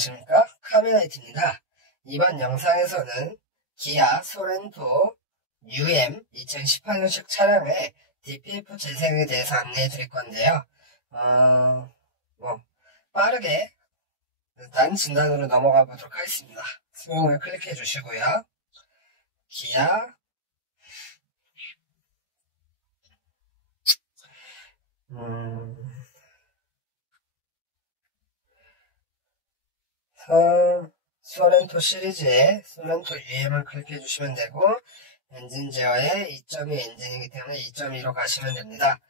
안녕하십니까, 카미나이트입니다. 이번 영상에서는 기아 소렌토 UM 2018년식 차량의 DPF 재생에 대해서 안내해 드릴 건데요. 빠르게 일단 진단으로 넘어가 보도록 하겠습니다. 설명을 클릭해 주시고요. 기아 소렌토 시리즈의 소렌토 UM을 클릭해 주시면 되고, 엔진 제어의 2.2 엔진이기 때문에 2.2로 가시면 됩니다.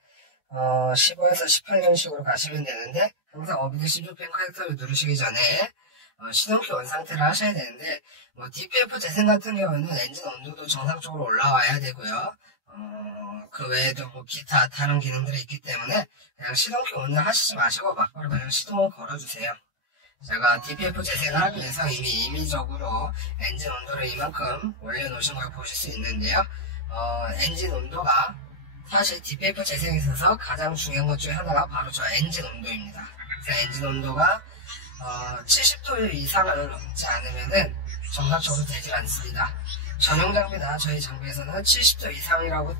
15에서 18년식으로 가시면 되는데, 항상 어비드 16펜 커넥터를 누르시기 전에 시동키 온 상태를 하셔야 되는데, DPF 재생 같은 경우는 엔진 온도도 정상적으로 올라와야 되고요. 그 외에도 기타 다른 기능들이 있기 때문에 그냥 시동키 온을 하시지 마시고 막바로 그냥 시동을 걸어주세요. 제가 DPF 재생을 하기 위해서 이미 임의적으로 엔진 온도를 이만큼 올려놓으신 걸 보실 수 있는데요. 엔진 온도가 사실 DPF 재생에 있어서 가장 중요한 것 중에 하나가 바로 저 엔진 온도입니다. 그래서 엔진 온도가 70도 이상을 넘지 않으면은 정상적으로 되질 않습니다. 전용 장비나 저희 장비에서는 70도 이상이라고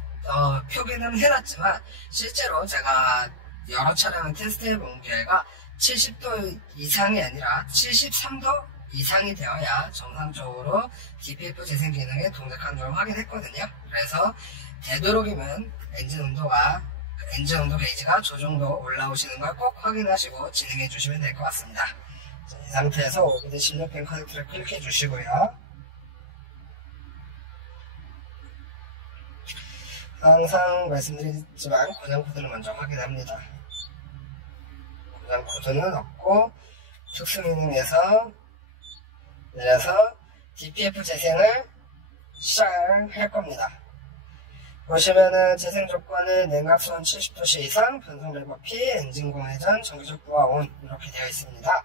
표기는 해놨지만, 실제로 제가 여러 차량을 테스트해 본 결과 70도 이상이 아니라 73도 이상이 되어야 정상적으로 DPF 재생 기능에 동작하는 걸 확인했거든요. 그래서 되도록이면 엔진 온도 게이지가 저 정도 올라오시는 걸 꼭 확인하시고 진행해 주시면 될 것 같습니다. 자, 이 상태에서 오비드 16펜 커넥터를 클릭해 주시고요. 항상 말씀드리지만 고장 코드를 먼저 확인합니다. 고장 코드는 없고 특수 기능에서 내려서 DPF 재생을 시작할 겁니다. 보시면은 재생 조건은 냉각수온 70도씨 이상, 변속 레버 P, 엔진 공회전, 전기적 부하 ON 이렇게 되어 있습니다.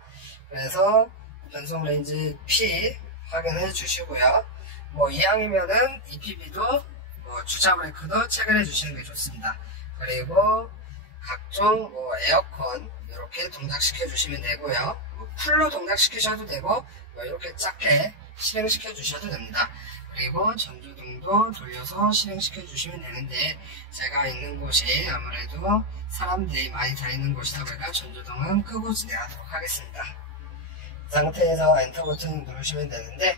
그래서 변속 레인지 P 확인해 주시고요. 이왕이면은 EPB도 주차 브레이크도 체크해 주시는 게 좋습니다. 그리고 각종 에어컨 이렇게 동작시켜 주시면 되고요. 풀로 동작시키셔도 되고 이렇게 작게 실행시켜 주셔도 됩니다. 그리고 전조등도 돌려서 실행시켜 주시면 되는데, 제가 있는 곳이 아무래도 사람들이 많이 다니는 곳이다 보니까 전조등은 끄고 진행하도록 하겠습니다. 이 상태에서 엔터 버튼을 누르시면 되는데,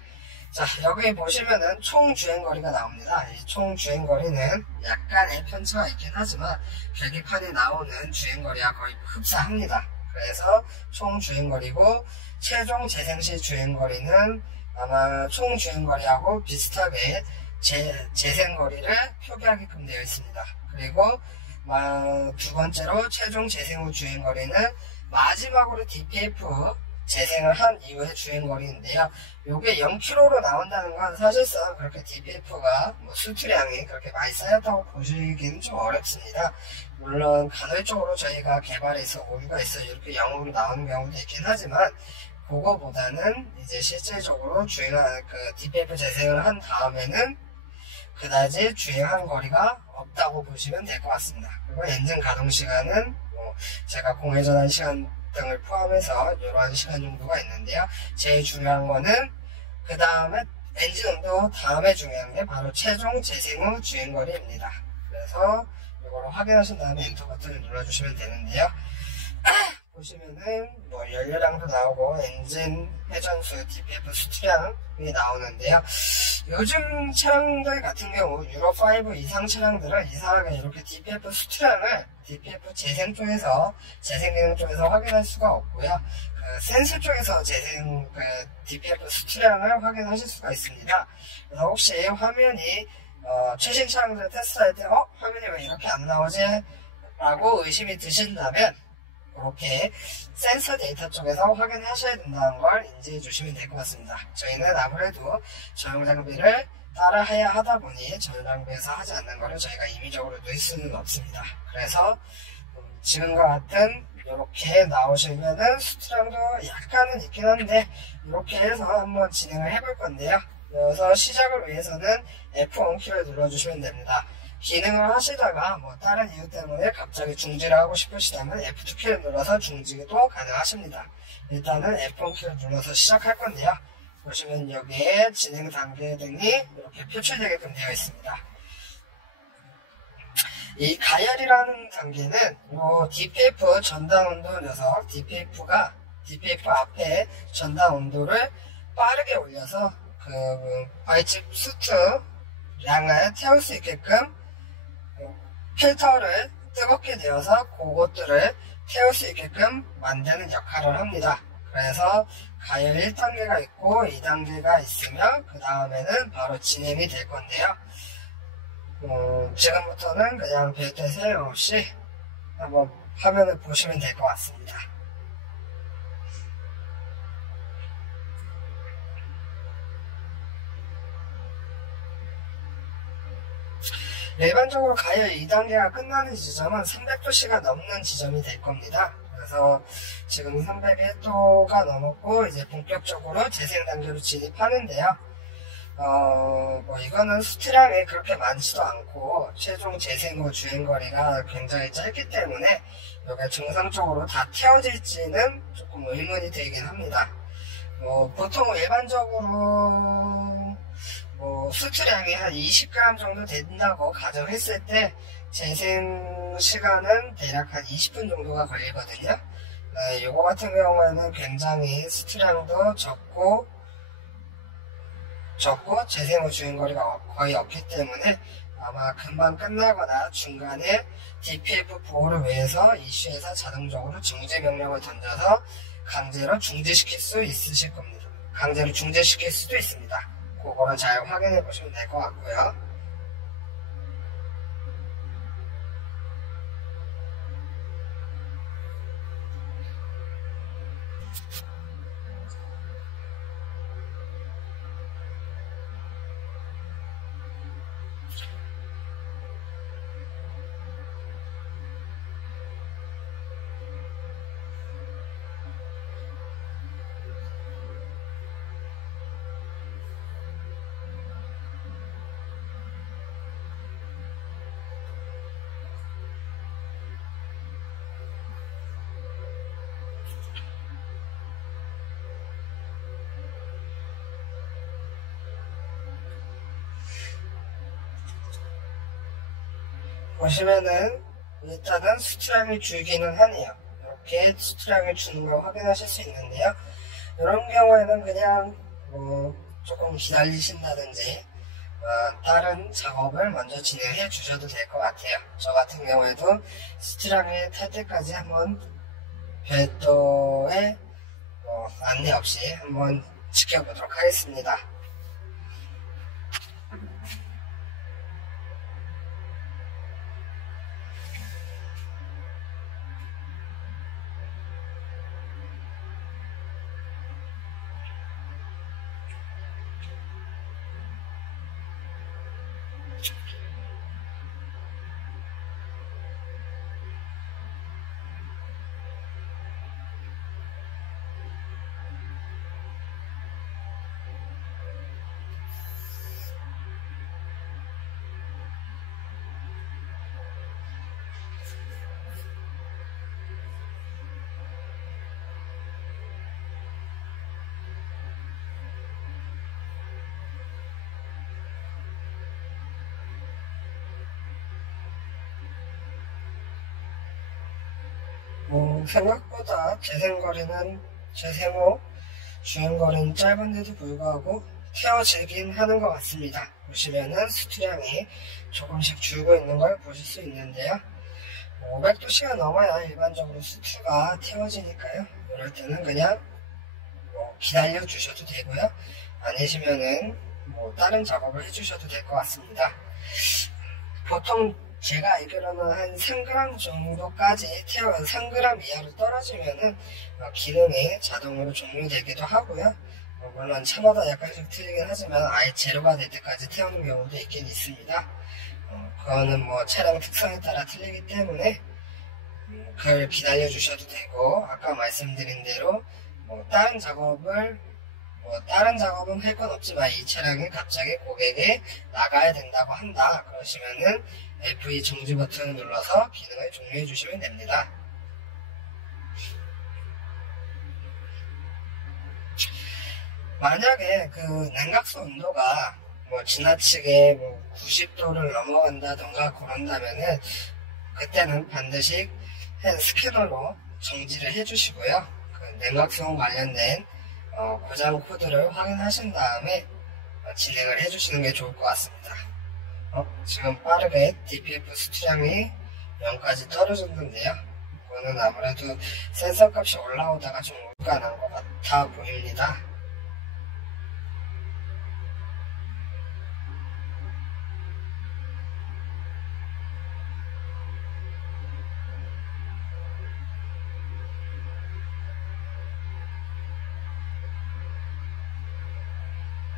자, 여기 보시면은 총 주행거리가 나옵니다. 이 총 주행거리는 약간의 편차가 있긴 하지만 계기판에 나오는 주행거리와 거의 흡사합니다. 그래서 총 주행거리고, 최종 재생시 주행거리는 아마 총 주행거리하고 비슷하게 재생거리를 표기하게끔 되어 있습니다. 그리고 두 번째로 최종 재생 후 주행거리는 마지막으로 DPF 재생을 한 이후의 주행거리인데요. 요게 0km로 나온다는 건 사실상 그렇게 DPF가 수출량이 그렇게 많이 쌓였다고 보시기는 좀 어렵습니다. 물론 간헐적으로 저희가 개발해서 오류가 있어 이렇게 0으로 나오는 경우도 있긴 하지만, 그거보다는 이제 실질적으로 DPF 재생을 한 다음에는 그다지 주행한 거리가 없다고 보시면 될 것 같습니다. 그리고 엔진 가동 시간은 제가 공회전한 시간 등을 포함해서 이러한 시간 정도가 있는데요. 제일 중요한 거는 그 다음에 엔진 온도 다음에 중요한 게 바로 최종 재생 후 주행거리입니다. 그래서 이거를 확인하신 다음에 엔터 버튼을 눌러주시면 되는데요. 보시면은 연료량도 나오고 엔진 회전수, DPF 수출량이 나오는데요. 요즘 차량들 같은 경우 유로5 이상 차량들은 이상하게 이렇게 DPF 수출량을 DPF 재생 쪽에서, 재생 기능 쪽에서 확인할 수가 없고요. 센서 쪽에서 DPF 수출량을 확인하실 수가 있습니다. 그래서 혹시 화면이 최신 차량들 테스트할 때 화면이 왜 이렇게 안 나오지? 라고 의심이 드신다면 이렇게 센서 데이터 쪽에서 확인하셔야 된다는 걸 인지해 주시면 될 것 같습니다. 저희는 아무래도 전용 장비를 따라해야 하다 보니 전용 장비에서 하지 않는 거를 저희가 임의적으로 넣을 수는 없습니다. 그래서 지금과 같은 이렇게 나오시면은 수출량도 약간은 있긴 한데, 이렇게 해서 한번 진행을 해볼 건데요. 그래서 시작을 위해서는 F1키를 눌러주시면 됩니다. 기능을 하시다가 뭐 다른 이유 때문에 갑자기 중지를 하고 싶으시다면 F2키를 눌러서 중지도 가능하십니다. 일단은 F1키를 눌러서 시작할 건데요. 보시면 여기에 진행 단계 등이 이렇게 표출되게끔 되어 있습니다. 이 가열이라는 단계는 요 DPF 전단 온도 녀석 DPF 앞에 전단 온도를 빠르게 올려서 그 바이칩 수트 양을 태울 수 있게끔 필터를 뜨겁게 되어서 그것들을 태울 수 있게끔 만드는 역할을 합니다. 그래서 가열 1단계가 있고 2단계가 있으면 그 다음에는 바로 진행이 될 건데요. 지금부터는 그냥 별도의 사용 없이 한번 화면을 보시면 될 것 같습니다. 일반적으로 가열 2단계가 끝나는 지점은 300도씨가 넘는 지점이 될 겁니다. 그래서 지금 301도가 넘었고 이제 본격적으로 재생 단계로 진입하는데요. 뭐 이거는 수트량이 그렇게 많지도 않고 최종 재생 후 주행거리가 굉장히 짧기 때문에 이게 정상적으로 다 태워질지는 조금 의문이 들긴 합니다. 보통 일반적으로 수트량이 한 20g 정도 된다고 가정했을 때 재생 시간은 대략 한 20분 정도가 걸리거든요. 요거 같은 경우에는 굉장히 수트량도 적고 재생 후 주행거리가 거의 없기 때문에 아마 금방 끝나거나 중간에 DPF 보호를 위해서 이슈에서 자동적으로 중지 명령을 던져서 강제로 중지시킬 수 있으실 겁니다. 강제로 중지시킬 수도 있습니다. 그거를 잘 확인해 보시면 될 것 같고요. 보시면은 일단은 수트량이 줄기는 하네요. 이렇게 수트량을 주는 걸 확인하실 수 있는데요. 이런 경우에는 그냥 조금 기다리신다든지 다른 작업을 먼저 진행해 주셔도 될 것 같아요. 저 같은 경우에도 수트량이 탈 때까지 한번 별도의 안내 없이 한번 지켜보도록 하겠습니다. 생각보다 재생 후 주행거리는 짧은데도 불구하고 태워지긴 하는 것 같습니다. 보시면은 수트량이 조금씩 줄고 있는 걸 보실 수 있는데요. 500도씨가 넘어야 일반적으로 수트가 태워지니까요. 이럴 때는 그냥 기다려 주셔도 되고요. 아니시면은 다른 작업을 해주셔도 될 것 같습니다. 보통 제가 알기로는 한 3g 정도까지 3g 이하로 떨어지면은 기능이 자동으로 종료되기도 하고요. 물론 차마다 약간씩 틀리긴 하지만 아예 제로가 될 때까지 태우는 경우도 있긴 있습니다. 그거는 차량 특성에 따라 틀리기 때문에 그걸 기다려 주셔도 되고, 아까 말씀드린 대로 다른 작업을 뭐 다른 작업은 할 건 없지만 이 차량이 갑자기 고객에 나가야 된다고 한다 그러시면은 F2 정지 버튼을 눌러서 기능을 종료해 주시면 됩니다. 만약에 그 냉각수 온도가 뭐 지나치게 뭐 90도를 넘어간다던가 그런다면은 그때는 반드시 스캐너로 정지를 해주시고요. 그 냉각수용 관련된 고장 코드를 확인하신 다음에 진행을 해주시는 게 좋을 것 같습니다. 지금 빠르게 DPF 수출량이 0까지 떨어졌는데요. 이거는 아무래도 센서 값이 올라오다가 좀 오류가 난 것 같아 보입니다.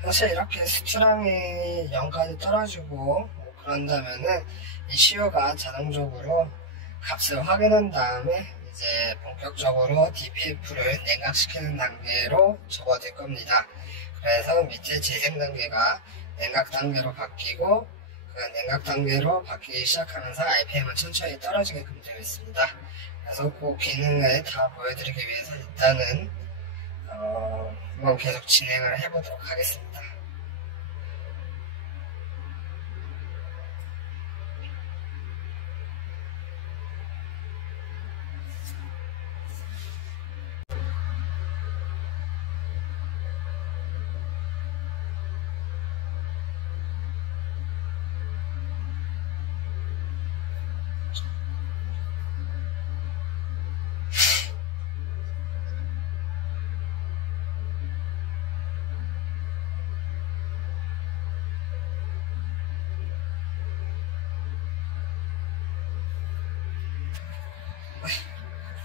사실 이렇게 수출량이 0까지 떨어지고 뭐 그런다면은 이 CU가 자동적으로 값을 확인한 다음에 이제 본격적으로 DPF를 냉각시키는 단계로 접어들 겁니다. 그래서 밑에 재생 단계가 냉각 단계로 바뀌고 그 냉각 단계로 바뀌기 시작하면서 RPM은 천천히 떨어지게끔 되어 있습니다. 그래서 그 기능을 다 보여드리기 위해서 일단은 한번 계속 진행을 해보도록 하겠습니다.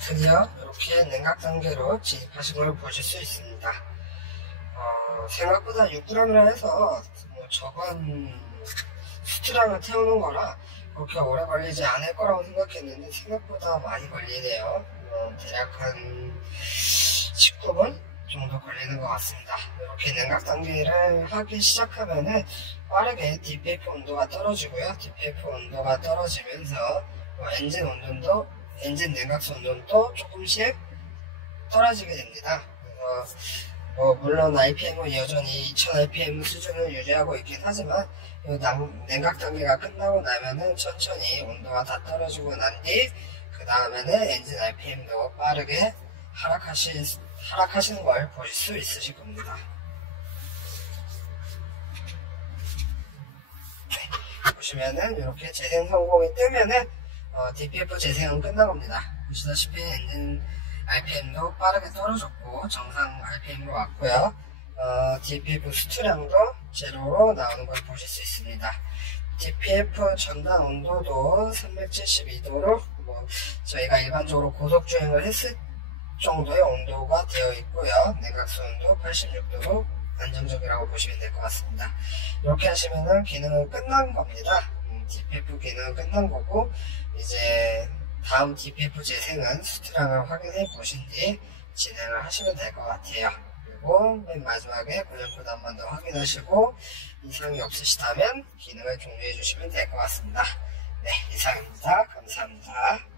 드디어 이렇게 냉각 단계로 진입하신 걸 보실 수 있습니다. 생각보다 6g이라 해서 뭐 적은 수출량을 태우는 거라 그렇게 오래 걸리지 않을 거라고 생각했는데 생각보다 많이 걸리네요. 대략 한 19분 정도 걸리는 것 같습니다. 이렇게 냉각 단계를 하기 시작하면은 빠르게 DPF 온도가 떨어지고요. DPF 온도가 떨어지면서 엔진 냉각수 온도도 조금씩 떨어지게 됩니다. 그래서 물론 RPM은 여전히 2000rpm 수준을 유지하고 있긴 하지만 냉각 단계가 끝나고 나면은 천천히 온도가 다 떨어지고 난 뒤 그 다음에는 엔진 RPM도 빠르게 하락하시는 걸 보실 수 있으실 겁니다. 보시면은 이렇게 재생 성공이 뜨면은 DPF 재생은 끝난 겁니다. 보시다시피 엔진 RPM도 빠르게 떨어졌고 정상 RPM으로 왔고요. DPF 수출량도 제로로 나오는 걸 보실 수 있습니다. DPF 전단 온도도 372도로 저희가 일반적으로 고속 주행을 했을 정도의 온도가 되어 있고요. 냉각수 온도 86도로 안정적이라고 보시면 될 것 같습니다. 이렇게 하시면은 기능은 끝난 겁니다. DPF 기능은 끝난 거고 이제 다음 DPF 재생은 수출량을 확인해 보신 뒤 진행을 하시면 될 것 같아요. 그리고 맨 마지막에 고장 코드 한 번 더 확인하시고 이상이 없으시다면 기능을 종료해 주시면 될 것 같습니다. 네, 이상입니다. 감사합니다.